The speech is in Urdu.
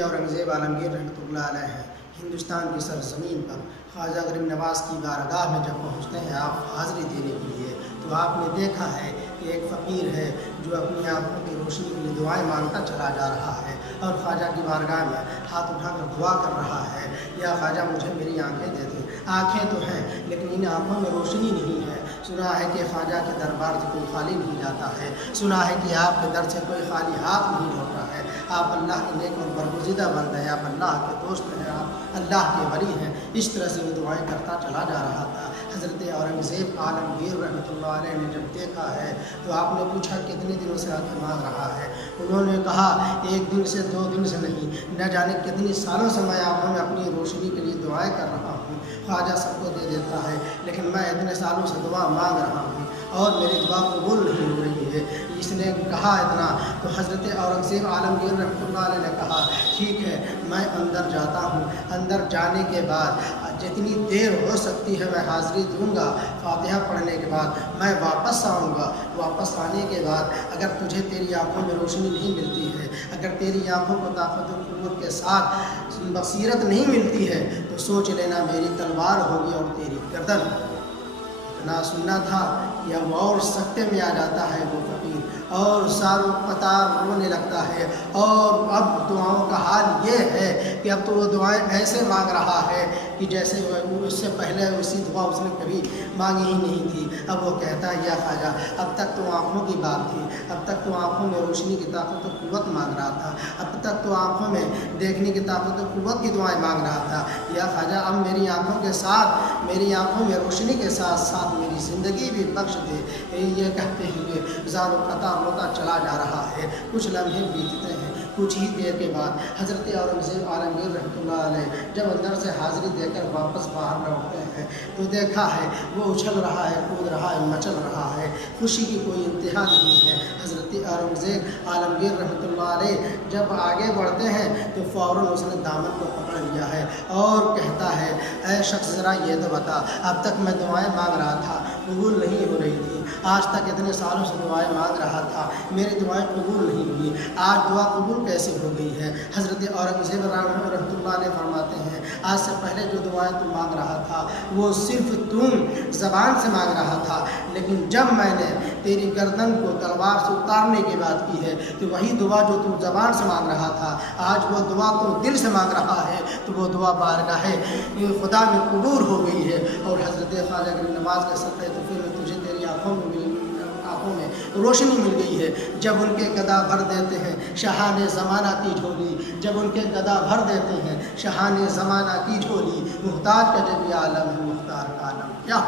اورنگزیب عالمگیر رحمۃ اللہ علیہ ہیں ہندوستان کی سرزمین پر خواجہ غریب نواز کی بارگاہ میں جب پہنچتے ہیں آپ حاضری دینے کے لیے، تو آپ نے دیکھا ہے کہ ایک فقیر ہے جو اپنی آنکھوں کی روشنی کے لیے دعائیں مانگتا چلا جا رہا ہے اور خواجہ کی بارگاہ میں ہاتھ اٹھا کر دعا کر رہا ہے، یا خواجہ مجھے میری آنکھیں دے دیں۔ آنکھیں تو ہیں لیکن ان آنکھوں میں روشنی نہیں ہے۔ سنا ہے کہ خواجہ کے دربار سے کوئی خالی نہیں جاتا ہے، سنا ہے کہ آپ کے در سے کوئی خالی ہاتھ نہیں لوٹا ہے۔ آپ اللہ کے نیک اور برگزیدہ بندے ہیں، آپ اللہ کے دوست ہیں، آپ اللہ کے ولی ہیں۔ اس طرح سے وہ دعائیں کرتا چلا جا رہا تھا۔ حضرت اورنگزیب عالمگیر رحمۃ اللہ علیہ نے جب دیکھا ہے تو آپ نے پوچھا کتنے دنوں سے آنکھیں مانگ رہا ہے؟ انہوں نے کہا ایک دن سے 2 دن سے نہیں، نہ جانے کتنی سالوں سے میں آنکھوں میں اپنی روشنی کے لیے دعائیں کر رہا ہوں۔ خواجہ سب کو دے دیتا ہے لیکن میں اتنے سالوں سے دعا مانگ رہا ہوں اور میری دعا قبول نہیں ہو رہی ہے۔ اس نے کہا اتنا تو حضرت اورنگزیب عالمگیر رحمۃ اللہ علیہ نے کہا ٹھیک ہے میں اندر جاتا ہوں، اندر جانے کے بعد جتنی دیر ہو سکتی ہے میں حاضری دوں گا، فاتحہ پڑھنے کے بعد میں واپس آؤں گا۔ واپس آنے کے بعد اگر تجھے تیری آنکھوں میں روشنی نہیں ملتی ہے، اگر تیری آنکھوں کو طاقت و قوت کے ساتھ بصیرت نہیں ملتی ہے تو سوچ لینا میری تلوار ہوگی اور تیری گردن۔ اتنا سننا تھا کہ اب اور سکتے میں آ جاتا ہے وہ فقیر اور ساروں قطار رونے لگتا ہے، اور اب دعاؤں کا حال یہ ہے کہ اب تو وہ دعائیں ایسے مانگ رہا ہے کہ جیسے اس سے پہلے اسی دعا اس نے کبھی مانگی ہی نہیں تھی۔ اب وہ کہتا ہے یا خواجہ اب تک تو آنکھوں کی بات تھی، اب تک تو آنکھوں میں روشنی کی طاقت و قوت مانگ رہا تھا، اب تک تو آنکھوں میں دیکھنے کی طاقت و قوت کی دعائیں مانگ رہا تھا، یا خواجہ اب میری آنکھوں کے ساتھ، میری آنکھوں میں روشنی کے ساتھ ساتھ میری زندگی بھی بخش دے۔ یہ کہتے ہوئے زار و قطار ہوتا چلا جا رہا ہے۔ کچھ لمحے بیتتے ہیں، کچھ ہی دیر کے بعد حضرت اورنگزیب عالمگیر رحمۃ اللہ علیہ جب اندر سے حاضری دے کر واپس باہر لوٹتے ہیں تو دیکھا ہے وہ اچھل رہا ہے، کود رہا ہے، مچل رہا ہے، خوشی کی کوئی انتہا نہیں ہے۔ حضرت اورنگزیب عالمگیر رحمۃ اللہ علیہ جب آگے بڑھتے ہیں تو فوراً اس نے دامن کو پکڑ لیا ہے اور کہتا ہے اے شخص ذرا یہ تو بتا، اب تک میں دعائیں مانگ رہا تھا قبول نہیں ہو رہی تھی، آج تک اتنے سالوں سے دعائیں مانگ رہا تھا میری دعائیں قبول نہیں ہوئی، آج دعا قبول کیسے ہو گئی ہے؟ حضرت اورنگزیب رحمۃ اللہ علیہ فرماتے ہیں آج سے پہلے جو دعائیں تم مانگ رہا تھا وہ صرف تم زبان سے مانگ رہا تھا، لیکن جب میں نے تیری گردن کو تلوار سے اتارنے کی بات کی ہے تو وہی دعا جو تم زبان سے مانگ رہا تھا آج وہ دعا تم دل سے مانگ رہا ہے تو وہ دعا بارگاہ خدا میں قبول ہو گئی ہے۔ اور حضرت خواجہ غریب نواز کے صدقے تو پھر تجھے تیری آنکھوں میں روشنی مل گئی ہے۔ جب ان کے گدا بھر دیتے ہیں شاہان زمانہ کی جھولی، جب ان کے گدا بھر دیتے ہیں شاہان زمانہ کی جھولی، محتاج کا جب یہ عالم ہے مختار کا عالم کیا